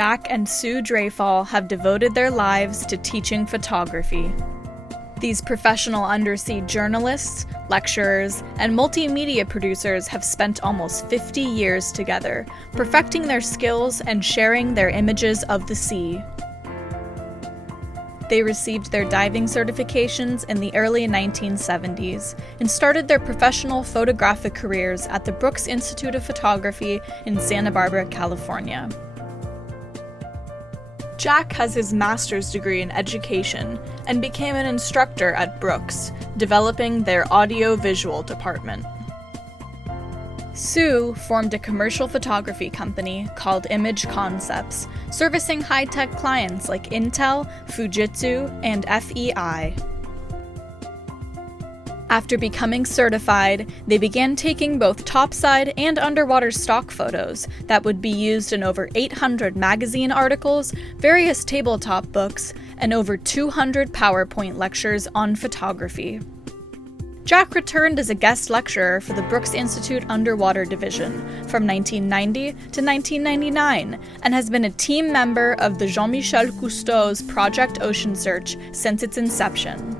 Jack and Sue Drafahl have devoted their lives to teaching photography. These professional undersea journalists, lecturers, and multimedia producers have spent almost 50 years together, perfecting their skills and sharing their images of the sea. They received their diving certifications in the early 1970s and started their professional photographic careers at the Brooks Institute of Photography in Santa Barbara, California. Jack has his master's degree in education and became an instructor at Brooks, developing their audio-visual department. Sue formed a commercial photography company called Image Concepts, servicing high-tech clients like Intel, Fujitsu, and FEI. After becoming certified, they began taking both topside and underwater stock photos that would be used in over 800 magazine articles, various tabletop books, and over 200 PowerPoint lectures on photography. Jack returned as a guest lecturer for the Brooks Institute Underwater Division from 1990 to 1999 and has been a team member of the Jean-Michel Cousteau's Project Ocean Search since its inception.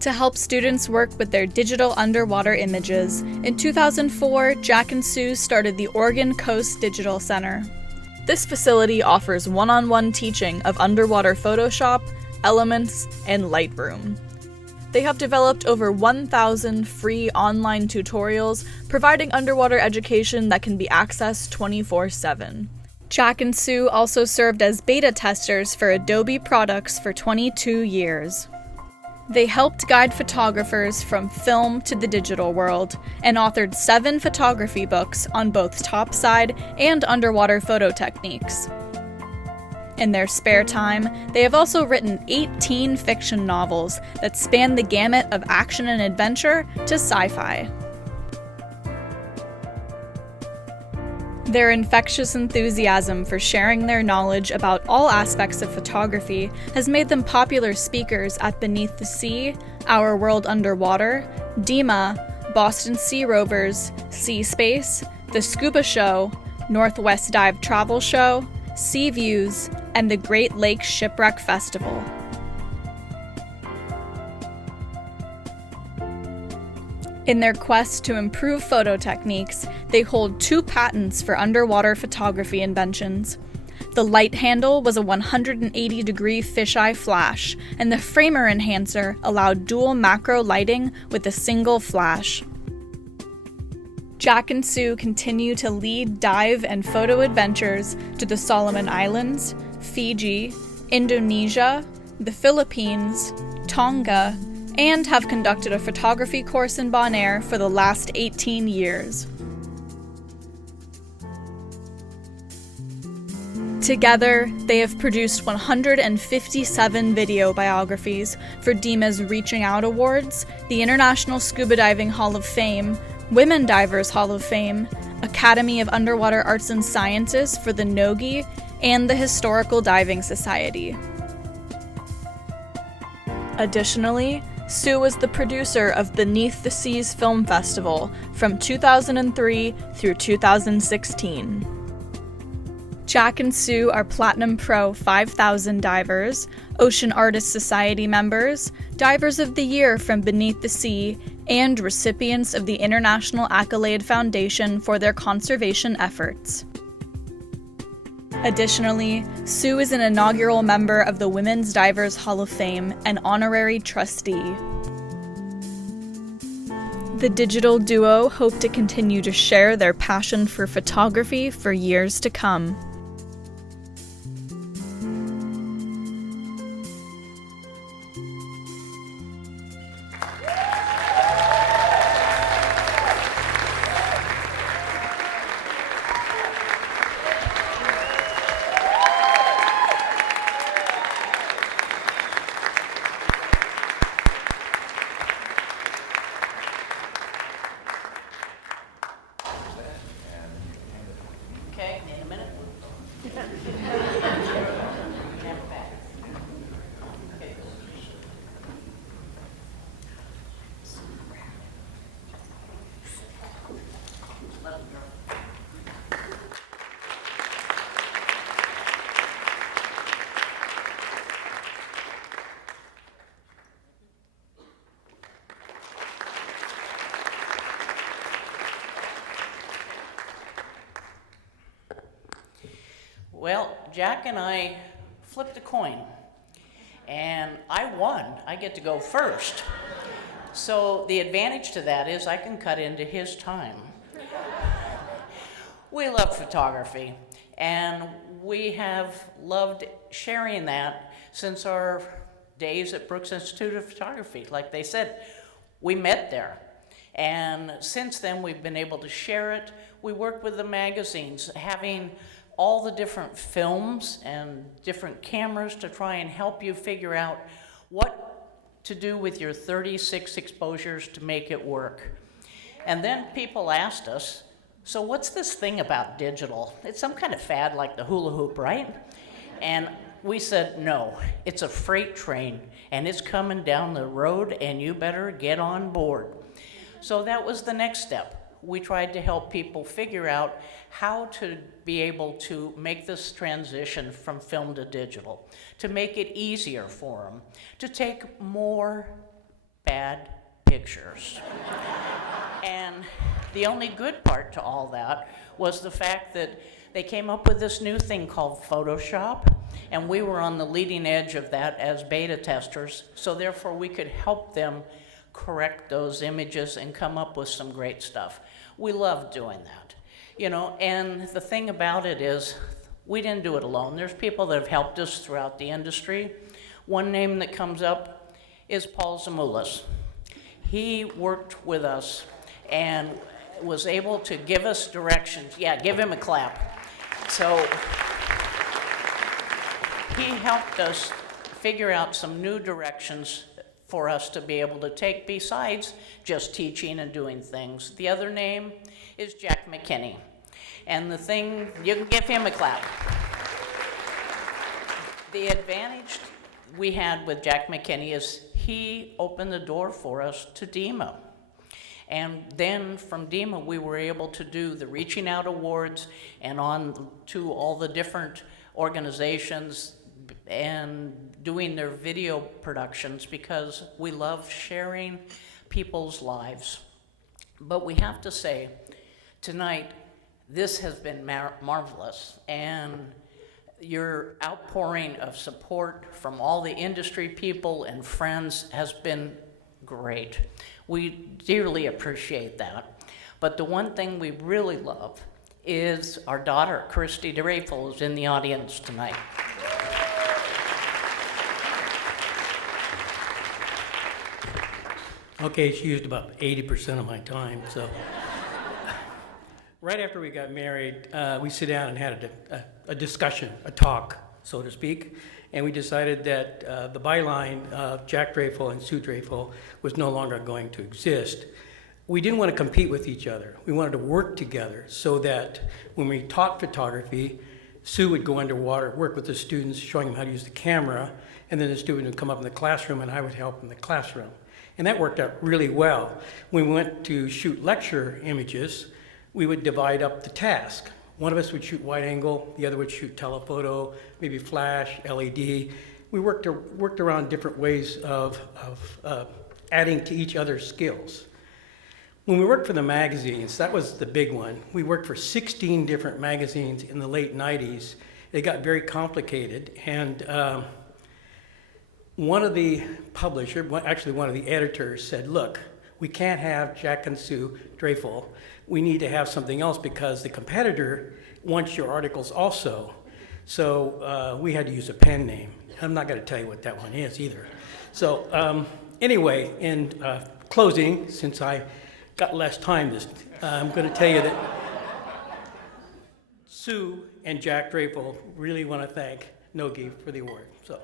To help students work with their digital underwater images, in 2004, Jack and Sue started the Oregon Coast Digital Center. This facility offers one-on-one teaching of underwater Photoshop, Elements, and Lightroom. They have developed over 1,000 free online tutorials, providing underwater education that can be accessed 24/7. Jack and Sue also served as beta testers for Adobe products for 22 years. They helped guide photographers from film to the digital world, and authored 7 photography books on both topside and underwater photo techniques. In their spare time, they have also written 18 fiction novels that span the gamut of action and adventure to sci-fi. Their infectious enthusiasm for sharing their knowledge about all aspects of photography has made them popular speakers at Beneath the Sea, Our World Underwater, DEMA, Boston Sea Rovers, Sea Space, The Scuba Show, Northwest Dive Travel Show, Sea Views, and the Great Lakes Shipwreck Festival. In their quest to improve photo techniques, they hold 2 patents for underwater photography inventions. The light handle was a 180-degree fisheye flash, and the framer enhancer allowed dual macro lighting with a single flash. Jack and Sue continue to lead dive and photo adventures to the Solomon Islands, Fiji, Indonesia, the Philippines, Tonga, and have conducted a photography course in Bonaire for the last 18 years. Together, they have produced 157 video biographies for DEMA's Reaching Out Awards, the International Scuba Diving Hall of Fame, Women Divers Hall of Fame, Academy of Underwater Arts and Sciences for the NOGI, and the Historical Diving Society. Additionally, Sue was the producer of Beneath the Seas Film Festival from 2003 through 2016. Jack and Sue are Platinum Pro 5000 divers, Ocean Artists Society members, Divers of the Year from Beneath the Sea, and recipients of the International Accolade Foundation for their conservation efforts. Additionally, Sue is an inaugural member of the Women's Divers Hall of Fame and honorary trustee. The digital duo hope to continue to share their passion for photography for years to come. Okay, in a minute. Well, Jack and I flipped a coin, and I won. I get to go first. So the advantage to that is I can cut into his time. We love photography, and we have loved sharing that since our days at Brooks Institute of Photography. Like they said, we met there. And since then, we've been able to share it. We work with the magazines, having all the different films and different cameras to try and help you figure out what to do with your 36 exposures to make it work. And then people asked us, so what's this thing about digital? It's some kind of fad like the hula hoop, right? And we said, no, it's a freight train, and it's coming down the road, and you better get on board. So that was the next step. We tried to help people figure out how to be able to make this transition from film to digital, to make it easier for them, to take more bad pictures. And the only good part to all that was the fact that they came up with this new thing called Photoshop, and we were on the leading edge of that as beta testers, so therefore we could help them correct those images and come up with some great stuff. We love doing that, you know, and the thing about it is we didn't do it alone. There's people that have helped us throughout the industry. One name that comes up is Paul Zamoulas. He worked with us and was able to give us directions. Yeah, give him a clap. So he helped us figure out some new directions for us to be able to take besides just teaching and doing things. The other name is Jack McKinney. And the thing, you can give him a clap. The advantage we had with Jack McKinney is he opened the door for us to DEMA. And then from DEMA, we were able to do the Reaching Out Awards and on to all the different organizations and doing their video productions because we love sharing people's lives. But we have to say, tonight, this has been marvelous, and your outpouring of support from all the industry people and friends has been great. We dearly appreciate that. But the one thing we really love is our daughter, Christy Drafahl, is in the audience tonight. Okay, she used about 80% of my time, so. Right after we got married, we sat down and had a discussion, a talk, so to speak, and we decided that the byline of Jack Drafahl and Sue Drafahl was no longer going to exist. We didn't want to compete with each other. We wanted to work together so that when we taught photography, Sue would go underwater, work with the students, showing them how to use the camera, and then the student would come up in the classroom and I would help in the classroom. And that worked out really well. When we went to shoot lecture images, we would divide up the task. One of us would shoot wide angle, the other would shoot telephoto, maybe flash, LED. We worked around different ways of adding to each other's skills. When we worked for the magazines, that was the big one. We worked for 16 different magazines in the late 90s. It got very complicated, and one of the publishers, actually one of the editors said, look, we can't have Jack and Sue Drafahl. We need to have something else because the competitor wants your articles also. So we had to use a pen name. I'm not going to tell you what that one is either. So anyway, in closing, since I got less time, I'm going to tell you that Sue and Jack Drafahl really want to thank Nogi for the award. So.